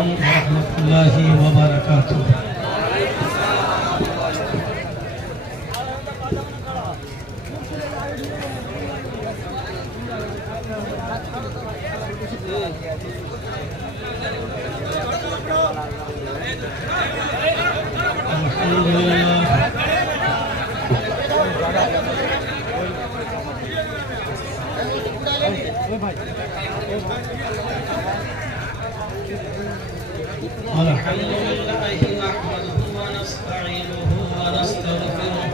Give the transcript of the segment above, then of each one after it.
علیکم ورحمۃ اللہ وبرکاتہ۔ الحمد لله نحمده ونستعينه ونستغفره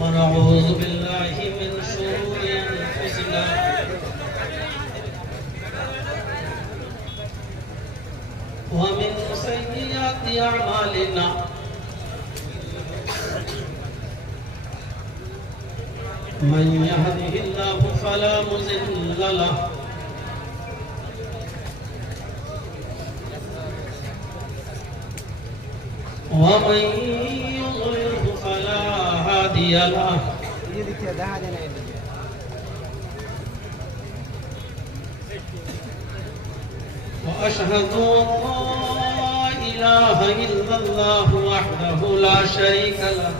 ونعوذ بالله من شرور أنفسنا ومن سيئات أعمالنا من يهده الله فلا مضل له ومن يضلل فلا هادي له وأشهد أن لا إله إلا الله وحده لا شريك له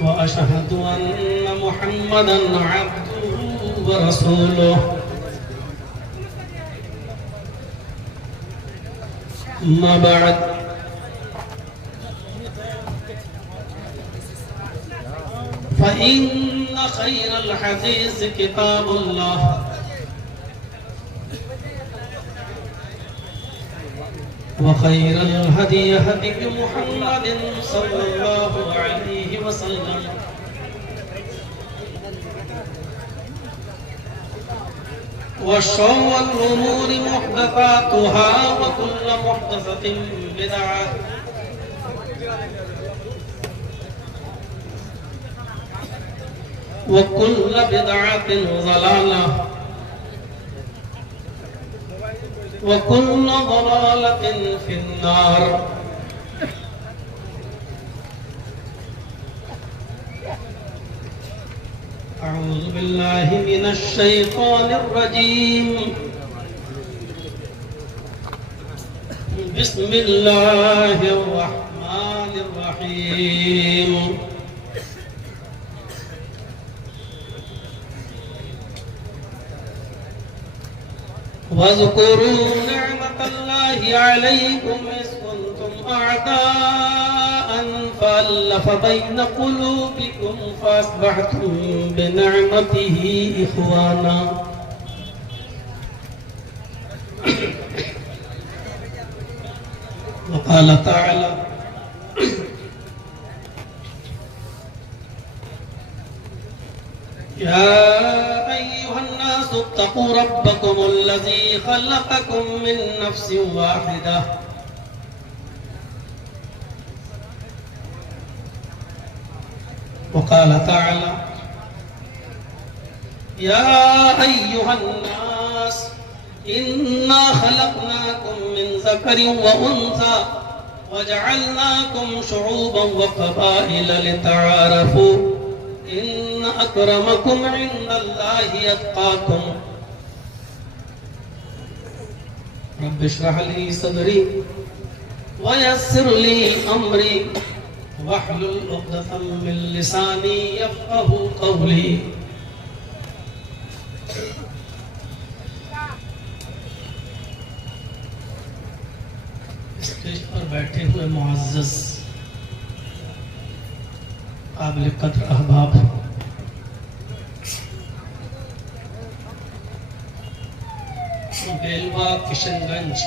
وأشهد أن محمدًا عبده ورسوله أما بعد فإن خير الحديث كتاب الله وخير الهدي هدي محمد صلى الله عليه وسلم وشر الأمور محدثاتها وكل محدثة بدعة وكل بدعة ضلالة وكل ضلالة في النار۔ أعوذ بالله من الشيطان الرجيم، بسم الله الرحمن الرحيم۔ واذكروا نعمة الله عليكم إذ كنتم أعداء فألف بين قلوبكم فأصبحتم بنعمته إخوانا۔ وقال تعالى يا أيها الناس اتقوا ربكم الذي خلقكم من نفس واحدة وقال تعالى يا أيها الناس إنا خلقناكم من ذكر وأنثى وجعلناكم شعوبا وقبائل لتعارفوا إن أكرمكم عند الله يتقاكم۔ رب اشرح لي صدري ويسر لي أمري واحلل عقدة من لساني يفقهوا قولي۔ اسٹیج پر بیٹھے ہوئے معزز قابل قدر احباب، بیلوا کشن گنج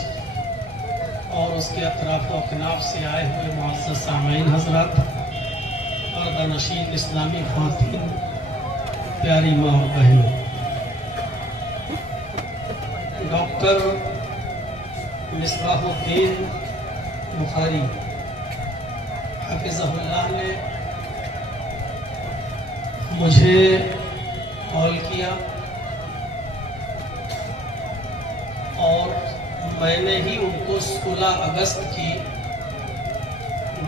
اور اس کے اطراف و اکناف سے آئے ہوئے معزز سامعین حضرات، پردہ نشین اسلامی خواتین، پیاری ماں اور بہنوں، ڈاکٹر مصباح الدین بخاری حفظہ اللہ نے مجھے کال کیا اور میں نے ہی ان کو 16 اگست کی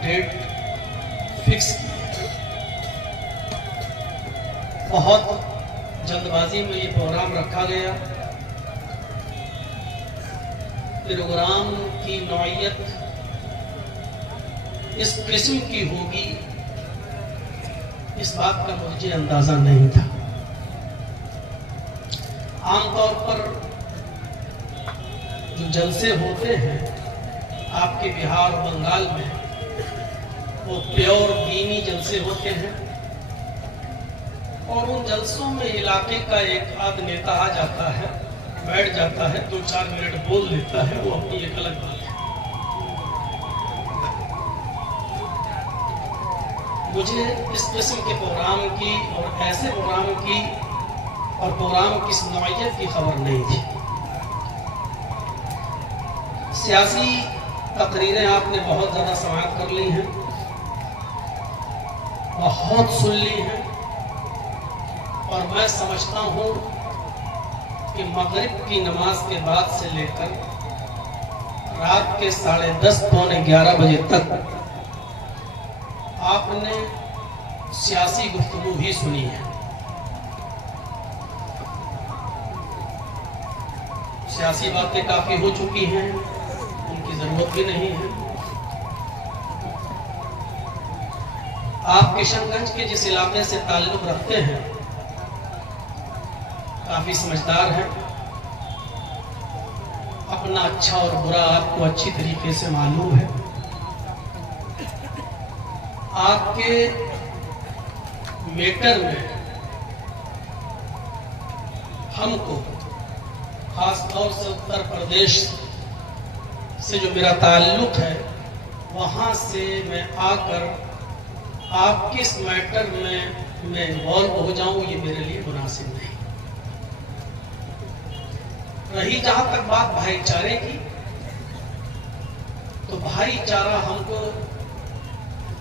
ڈیٹ فکس کی. بہت جلد بازی میں یہ پروگرام رکھا گیا. پروگرام کی نوعیت اس قسم کی ہوگی اس بات کا مجھے اندازہ نہیں تھا. عام طور پر جو جلسے ہوتے ہیں آپ کے بہار اور بنگال میں وہ پیور دینی جلسے ہوتے ہیں، اور ان جلسوں میں علاقے کا ایک آدھ نیتا آ جاتا ہے، بیٹھ جاتا ہے، 2-4 منٹ بول لیتا ہے، وہ اپنی ایک الگ بات ہے. مجھے اس قسم کے پروگرام کی اور ایسے پروگرام کی اور پروگرام کس نوعیت کی خبر نہیں تھی. سیاسی تقریریں آپ نے بہت زیادہ سماعت کر لی ہیں، بہت سن لی ہیں، اور میں سمجھتا ہوں کہ مغرب کی نماز کے بعد سے لے کر رات کے 10:30 پونے 11 بجے تک آپ نے سیاسی گفتگو ہی سنی ہے. سیاسی باتیں کافی ہو چکی ہیں، ان کی ضرورت بھی نہیں ہے. آپ کشن گنج کے جس علاقے سے تعلق رکھتے ہیں کافی سمجھدار ہیں، اپنا اچھا اور برا آپ کو اچھی طریقے سے معلوم ہے. آپ کے میٹر میں ہم کو خاص طور سے اتر پردیش سے جو میرا تعلق ہے، وہاں سے میں آ کر آپ کس میٹر میں انوالو ہو جاؤں یہ میرے لیے مناسب نہیں. رہی جہاں تک بات بھائی چارے کی، تو بھائی چارہ ہم کو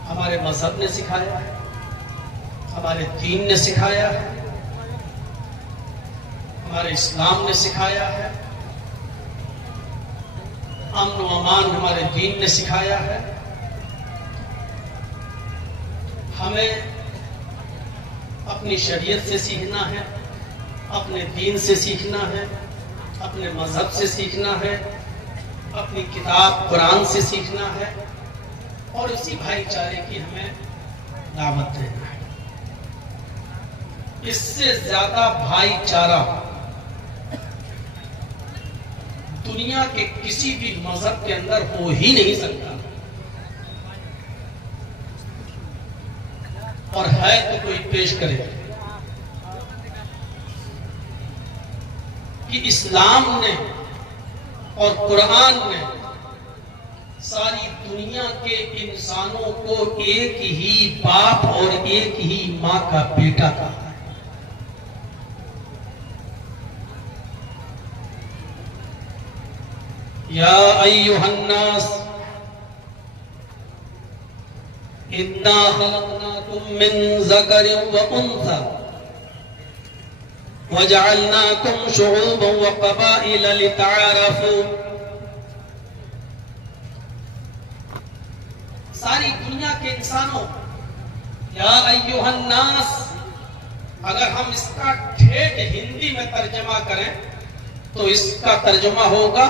ہمارے مذہب نے سکھایا ہے، ہمارے دین نے سکھایا ہے، ہمارے اسلام نے سکھایا ہے، امن و امان ہمارے دین نے سکھایا ہے. ہمیں اپنی شریعت سے سیکھنا ہے، اپنے دین سے سیکھنا ہے، اپنے مذہب سے سیکھنا ہے، اپنی کتاب قرآن سے سیکھنا ہے، اور اسی بھائی چارے کی ہمیں دعوت دینا ہے. اس سے زیادہ بھائی چارہ دنیا کے کسی بھی مذہب کے اندر ہو ہی نہیں سکتا، اور ہے تو کوئی پیش کرے. کہ اسلام نے اور قرآن نے ساری دنیا کے انسانوں کو ایک ہی باپ اور ایک ہی ماں کا بیٹا کہا ہے. یا ایھا الناس انا خلقناکم من ذکر و انثی وجعلناکم شعوبا وقبائل لتعارفوا. ساری دنیا کے انسانوں، یا ایھا الناس، اگر ہم اس کا ٹھیٹ ہندی میں ترجمہ کریں تو اس کا ترجمہ ہوگا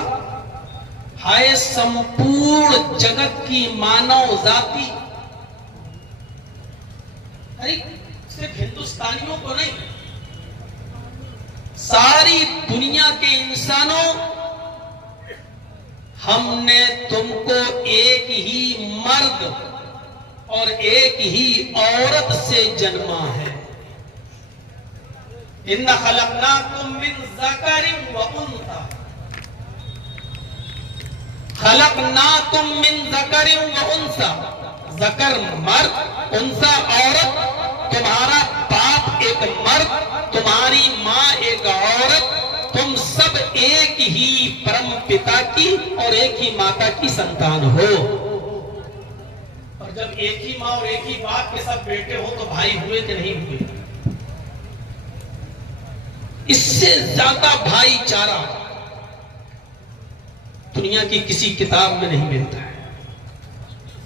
ہائے سمپورن جگت کی مانو ذاتی. صرف ہندوستانیوں کو نہیں، ساری دنیا کے انسانوں، ہم نے تم کو ایک ہی مرد اور ایک ہی عورت سے جنما ہے. اِنَّ خَلَقْنَاكُم مِّن ذَكَرٍ وَأُنثَىٰ. خَلَقْنَاكُم مِّن ذَكَرٍ وَأُنثَىٰ. ذکر مرد، انثى عورت. تمہارا باپ ایک مرد، تمہاری ماں ایک عورت، تم سب ایک ہی پرم پتا کی اور ایک ہی ماتا کی سنتان ہو. اور جب ایک ہی ماں اور ایک ہی باپ کے سب بیٹے ہو تو بھائی ہوئے کہ نہیں ہوئے؟ اس سے زیادہ بھائی چارہ دنیا کی کسی کتاب میں نہیں ملتا ہے.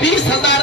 20,000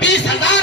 20,000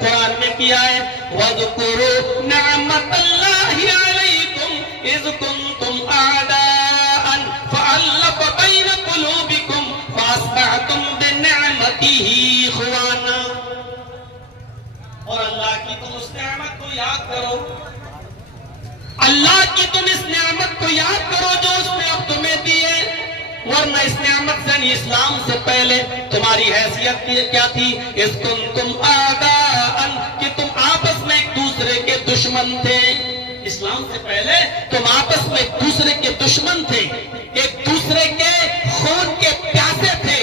قرآن میں کیا ہے وَاذْكُرُوا نِعْمَتَ اللَّهِ عَلَيْكُمْ إِذْ كُنْتُمْ أَعْدَاءً فَأَلَّفَ بَيْنَ قُلُوبِكُمْ فَأَصْبَحْتُمْ بِنِعْمَتِهِ إِخْوَانًا۔ اور اللہ کی تم اس نعمت کو یاد کرو، اللہ کی تم اس نعمت کو یاد کرو جو اس نے اب تمہیں دی ہے، ورنہ اس نعمت سے اسلام سے پہلے تمہاری حیثیت کیا تھی؟ اِذْ كُنْتُمْ أَعْدَاءً کہ تم آپس میں ایک دوسرے کے دشمن تھے۔ اسلام سے پہلے تم آپس میں ایک دوسرے کے دشمن تھے، ایک دوسرے کے خون کے پیاسے تھے۔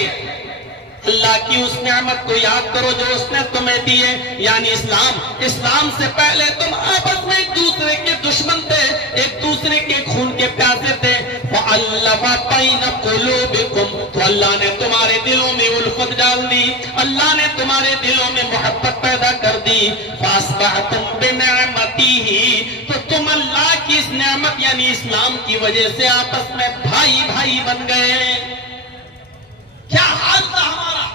اللہ کی اس نعمت کو یاد کرو جو اس نے تمہیں دی ہے، یعنی اسلام سے پہلے تم آپس میں ایک دوسرے کے دشمن تھے، ایک دوسرے کے خون کے پیاسے تھے۔ وَأَلَّفَ بَيْنَ قُلُوبِكُمْ تو اللہ نے تمہارے دلوں میں الفت ڈال دی، اللہ نے تمہارے دلوں میں محبت پیدا کر دی۔ فَأَصْبَحْتُمْ بِنِعْمَتِهِ تو تم اللہ کی اس نعمت یعنی اسلام کی وجہ سے آپس میں بھائی بھائی بن گئے۔ کیا حال تھا ہمارا؟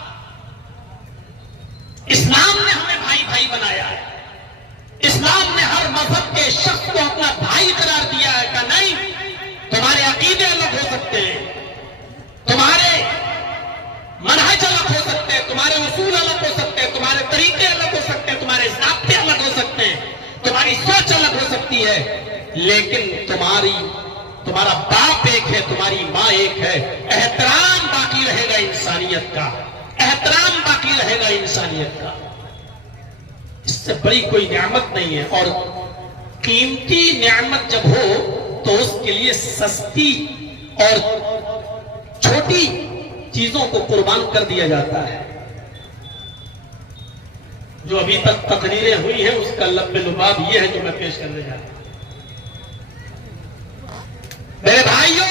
اسلام نے ہمیں بھائی بھائی بنایا ہے، اسلام نے ہر مذہب کے شخص کو اپنا بھائی قرار دیا ہے کہ نہیں تمہارے عقیدے الگ ہو سکتے ہیں، تمہارے منہج الگ ہو سکتے ہیں، تمہارے اصول الگ ہو سکتے ہیں، تمہارے طریقے الگ ہو سکتے ہیں، تمہارے ضابطے الگ ہو سکتے ہیں، تمہاری سوچ الگ ہو سکتی ہے، لیکن تمہارا باپ ایک ہے، تمہاری ماں ایک ہے۔ احترام باقی رہے گا انسانیت کا، احترام باقی رہے گا انسانیت کا۔ اس سے بڑی کوئی نعمت نہیں ہے، اور قیمتی نعمت جب ہو تو اس کے لیے سستی اور چھوٹی چیزوں کو قربان کر دیا جاتا ہے۔ جو ابھی تک تقریریں ہوئی ہیں اس کا لب لباب یہ ہے جو میں پیش کرنے جا رہا ہوں۔ میرے بھائیوں،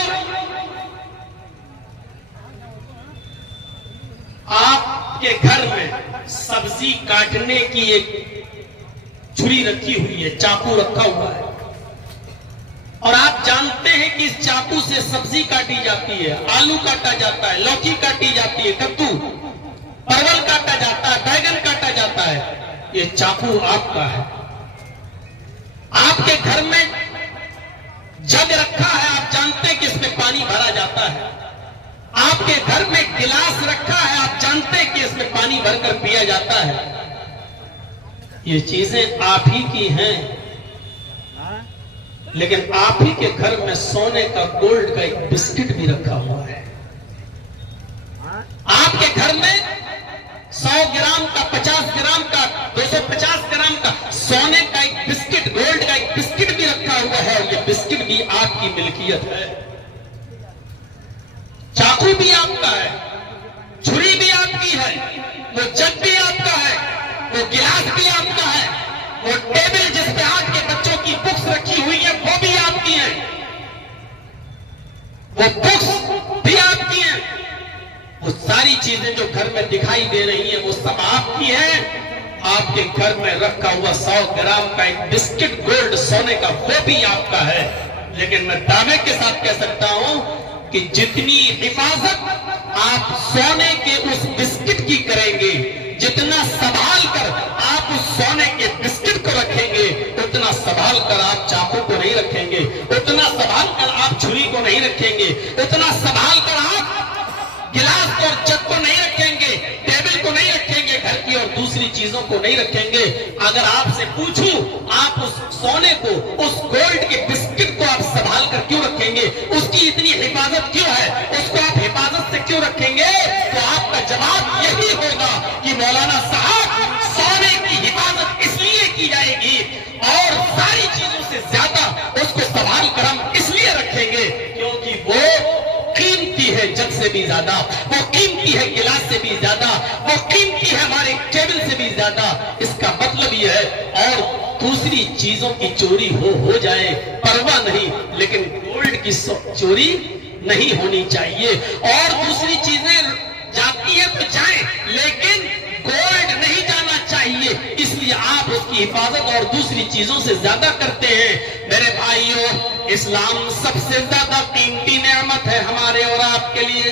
آپ کے گھر میں سبزی کاٹنے کی ایک چھری رکھی ہوئی ہے، چاقو رکھا ہوا ہے، اور آپ جانتے ہیں کہ اس چاقو سے سبزی کاٹی جاتی ہے، آلو کاٹا جاتا ہے، لوکی کاٹی جاتی ہے، کدو، پرول کاٹا جاتا ہے، بیگن کاٹا جاتا ہے۔ یہ چاقو آپ کا ہے۔ آپ کے گھر میں جگ رکھا ہے، آپ جانتے ہیں کہ اس میں پانی بھرا جاتا ہے۔ آپ کے گھر میں گلاس رکھا ہے، آپ جانتے ہیں کہ اس میں پانی بھر کر پیا جاتا ہے۔ یہ چیزیں آپ ہی کی ہیں، لیکن آپ ہی کے گھر میں سونے کا گولڈ کا ایک بسکٹ بھی رکھا ہوا ہے۔ آپ کے گھر میں 100 گرام کا، 50 گرام کا، 250 گرام کا سونے کا ایک بسکٹ، گولڈ کا ایک بسکٹ بھی رکھا ہوا ہے، اور یہ بسکٹ بھی آپ کی ملکیت ہے۔ چاقو بھی آپ کا ہے، چھری بھی آپ کی ہے، وہ جگ بھی آپ کا ہے، وہ گلاس بھی آپ کا ہے، وہ ٹیبل جس پہ آج کے بچوں کی بکس رکھی ہوئی ہیں وہ بھی آپ کی ہیں، وہ بکس بھی آپ کی ہیں۔ وہ ساری چیزیں جو گھر میں دکھائی دے رہی ہیں وہ سب آپ کی ہیں۔ آپ کے گھر میں رکھا ہوا 100 گرام کا ایک بسکٹ گولڈ سونے کا وہ بھی آپ کا ہے، لیکن میں دعوے کے ساتھ کہہ سکتا ہوں کہ جتنی حفاظت آپ سونے کے اس بسکٹ کی کریں گے، جتنا سنبھال کر آپ اس سونے کے بسکٹ کو رکھیں گے، اتنا سنبھال کر آپ چاقو کو نہیں رکھیں گے، اتنا سنبھال کر آپ چھری کو نہیں رکھیں گے، اتنا سنبھال کر آپ گلاس اور جگ کو نہیں رکھیں گے، ٹیبل کو نہیں رکھیں گے، گھر کی اور دوسری چیزوں کو نہیں رکھیں گے۔ اگر آپ سے پوچھوں آپ اس سونے کو، اس گولڈ کے بسکٹ کو آپ سنبھال کر کیوں رکھیں گے، اس کی اتنی حفاظت کیوں ہے، اس کو آپ حفاظت سے کیوں رکھیں گے، تو آپ کا جواب یہی ہوگا کہ مولانا صاحب سونے کی حفاظت اس لیے کی جائے گی اور ساری چیزوں سے زیادہ اس کو سنبھال کر ہم اس لیے رکھیں گے کیونکہ وہ قیمتی ہے جگ سے بھی زیادہ، وہ قیمتی ہے گلاس سے بھی زیادہ، وہ قیمتی ہے ہمارے ٹیبل سے بھی زیادہ۔ اس کا مطلب یہ ہے، اور دوسری چیزوں کی چوری ہو جائے پرواہ نہیں، لیکن گولڈ کی چوری نہیں ہونی چاہیے۔ اور دوسری چیزیں جاتی ہیں تو جائیں، لیکن گولڈ نہیں جانا چاہیے، اس لیے آپ اس کی حفاظت اور دوسری چیزوں سے زیادہ کرتے ہیں۔ میرے بھائیوں، اسلام سب سے زیادہ قیمتی نعمت ہے ہمارے اور آپ کے لیے۔